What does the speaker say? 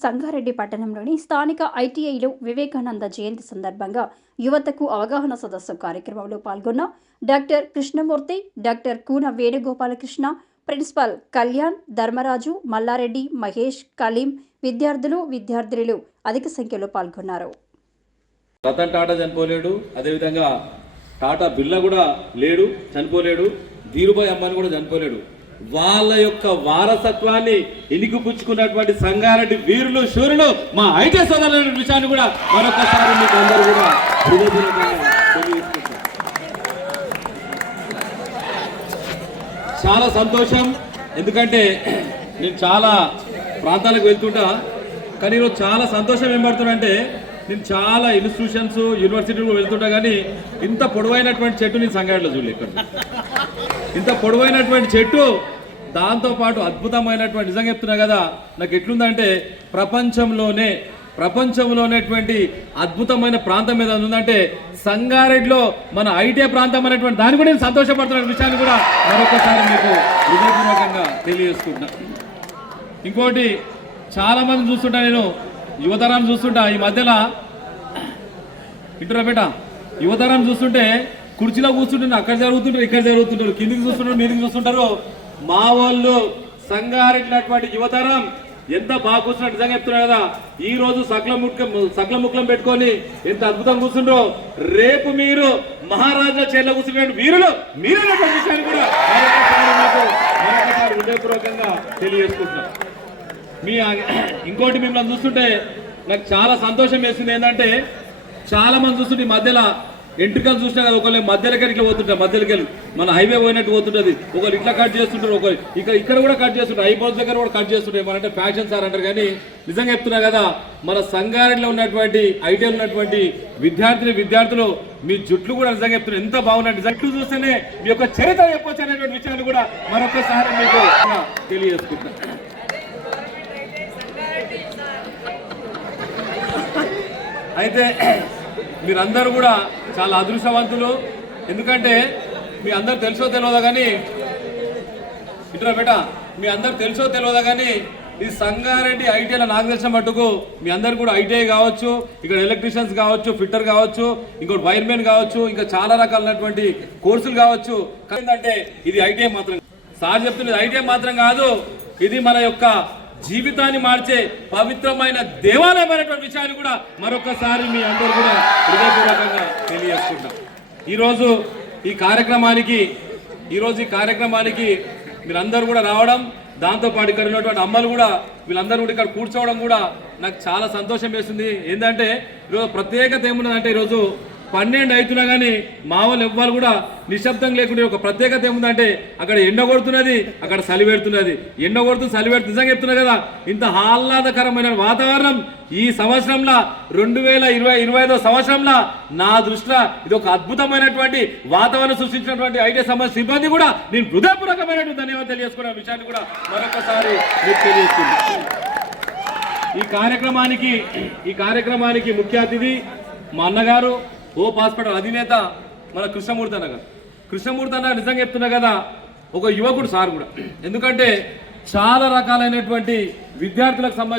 సంగారెడ్డి పట్టణంలోని స్థానిక ఐటీఐలో వివేకానంద జయంతి సందర్భంగా యువతకు అవగాహన సదస్సు కార్యక్రమంలో పాల్గొన్న doctor Krishnamurthy doctor Koona Venugopalakrishna principal Kalyan Dharmaraju Mallareddy Mahesh Kaleem విద్యార్థులు విద్యార్థినులు అధిక సంఖ్యలో పాల్గొన్నారు. రతన్ టాటా చనిపోలేడు అదేవిధంగా టాటా బిర్లా కూడా లేడు చనిపోలేడు ధీరుభాయ్ అంబానీ కూడా చనిపోలేడు. వాళ్ళ యొక్క వారసత్వాన్ని ఎనికిపుచ్చుకున్నటువంటి సంగారెడ్డి వీరులు శూరులు మా ఐటీ సోదరుల విషయాన్ని కూడా మరొకసారి మీకు అందరూ కూడా చాలా సంతోషం. ఎందుకంటే నేను చాలా ప్రాంతాలకు వెళ్తుంటా కానీ ఈరోజు చాలా సంతోషం ఏం పడుతుందంటే నేను చాలా ఇన్స్టిట్యూషన్స్ యూనివర్సిటీలు వెళ్తుంటా కానీ ఇంత పొడవైనటువంటి చెట్టు నేను సంగారెడ్డిలో చూడలే ఇక్కడ ఇంత పొడవైనటువంటి చెట్టు దాంతో పాటు అద్భుతమైనటువంటి నిజంగా చెప్తున్నా కదా నాకు ఎట్లుందంటే ప్రపంచంలోనే ప్రపంచంలోనేటువంటి అద్భుతమైన ప్రాంతం మీద ఉందంటే సంగారెడ్డిలో మన ఐటీ ప్రాంతం అనేటువంటి దాన్ని కూడా నేను సంతోషపడుతున్న విషయాన్ని కూడా మరొకసారి మీకు హృదయపూర్వకంగా తెలియజేసుకుంటున్నా. ఇంకోటి చాలామంది చూస్తుంటా నేను యువతరం చూస్తుంటా ఈ మధ్యలో ఇంటురా బేట? యువతరం చూస్తుంటే కుర్చీలో కూర్చుంటున్నారు అక్కడ జరుగుతుంటారు ఇక్కడ జరుగుతుంటారు కిందికి చూస్తుంటారు మీదికి చూస్తుంటారు. మా వాళ్ళు సంగారెట్టినటువంటి యువతరం ఎంత బాగా కూర్చున్నట్టు నిజంగా చెప్తున్నారు కదా. ఈ రోజు సకల ముఖ్యం సకల ముఖం పెట్టుకొని ఎంత అద్భుతంగా కూర్చుండ్రో రేపు మీరు మహారాజా చేర్ల కూర్చున్న వీరులు మీరు కూడా. తెలియజేసుకుంటున్నారు మీకు మరొకసారి హృదయపూర్వకంగా తెలియజేసుకుంటున్నాం మీ ఇంకోటి మిమ్మల్ని చూస్తుంటే నాకు చాలా సంతోషం వేసింది ఏంటంటే చాలా మంది చూస్తుంటే ఈ మధ్యలో ఎంట్రికలు చూసినా కదా ఒకళ్ళు మధ్యలోకి ఇట్లా పోతుంటారు మధ్యలోకి వెళ్ళి మన హైవే పోయినట్టు పోతుంటుంది. ఒకరు ఇట్లా కట్ చేస్తుంటారు ఒకరు ఇక్కడ ఇక్కడ కూడా కట్ చేస్తుంటారు హైపోజ్ దగ్గర కూడా కట్ చేస్తుంటారు. ఏమంటే ఫ్యాషన్ సార్ అంటారు కానీ నిజంగా చెప్తున్నా కదా మన సంగారెడ్డిలో ఉన్నటువంటి ఐటీఐలో ఉన్నటువంటి విద్యార్థులు విద్యార్థులు మీ జుట్లు కూడా నిజంగా చెప్తున్నారు. ఎంత బాగున్నట్టు జట్లు చూస్తేనే మీ యొక్క చరిత్ర చెప్పొచ్చు అనేటువంటి విషయాన్ని కూడా మరొకసారి మీకు తెలియజేసుకుంటాను అయితే మీరందరూ కూడా చాలా అదృష్టవంతులు. ఎందుకంటే మీ అందరు తెలుసో తెలియదా కానీ ఇట్లా బేట మీ అందరు తెలుసో తెలియదా కానీ ఈ సంగారెడ్డి ఐటీఐలో నాకు తెలిసిన మట్టుకు మీ అందరు కూడా ఐటీఐ కావచ్చు ఇక్కడ ఎలక్ట్రీషియన్స్ కావచ్చు ఫిట్టర్ కావచ్చు ఇంకోటి వైర్మెన్ కావచ్చు ఇంకా చాలా రకాలైనటువంటి కోర్సులు కావచ్చు. ఏంటంటే ఇది ఐటీఐ మాత్రం సార్ చెప్తున్నది ఐటీఐ మాత్రం కాదు ఇది మన యొక్క జీవితాన్ని మార్చే పవిత్రమైన దేవాలయమైనటువంటి విషయాన్ని కూడా మరొకసారి మీ అందరూ కూడా హృదయపూర్వకంగా తెలియజేసుకుంటాం ఈరోజు ఈ కార్యక్రమానికి ఈరోజు ఈ కార్యక్రమానికి మీరందరూ కూడా రావడం దాంతోపాటు ఇక్కడ ఉన్నటువంటి అమ్మలు కూడా వీళ్ళందరూ కూడా ఇక్కడ కూర్చోవడం కూడా నాకు చాలా సంతోషం వేస్తుంది. ఏంటంటే ఈరోజు ప్రత్యేకత ఏమున్నదంటే ఈరోజు పన్నెండు అవుతున్నా కానీ మా వాళ్ళు ఎవ్వరు కూడా నిశ్శబ్దం లేకుండా ఒక ప్రత్యేకత ఏముందంటే అక్కడ ఎండ కొడుతున్నది అక్కడ చలి పెడుతున్నది. ఎండ కొడుతుంది చలి పెడుతుంది. నిజంగా చెప్తున్నా కదా ఇంత ఆహ్లాదకరమైన వాతావరణం ఈ సంవత్సరంలో రెండు వేల ఇరవై ఇరవై ఐదో సంవత్సరంలో నా దృష్టిలో ఇది ఒక అద్భుతమైనటువంటి వాతావరణం సృష్టించినటువంటి ఐటీ సంబంధ సిబ్బంది కూడా నేను హృదయపూర్వకమైనటువంటి ధన్యవాదాలు తెలియజేసుకున్న విషయాన్ని కూడా మరొకసారి తెలియజేస్తుంది ఈ కార్యక్రమానికి ఈ కార్యక్రమానికి ముఖ్య అతిథి మా అన్నగారు ఓ హాస్పిటల్ అధినేత మన కృష్ణమూర్తి అన్న గారు. కృష్ణమూర్తి అన్న నిజంగా చెప్తున్నా కదా ఒక యువకుడు సార్ కూడా. ఎందుకంటే చాలా రకాలైనటువంటి విద్యార్థులకు సంబంధించి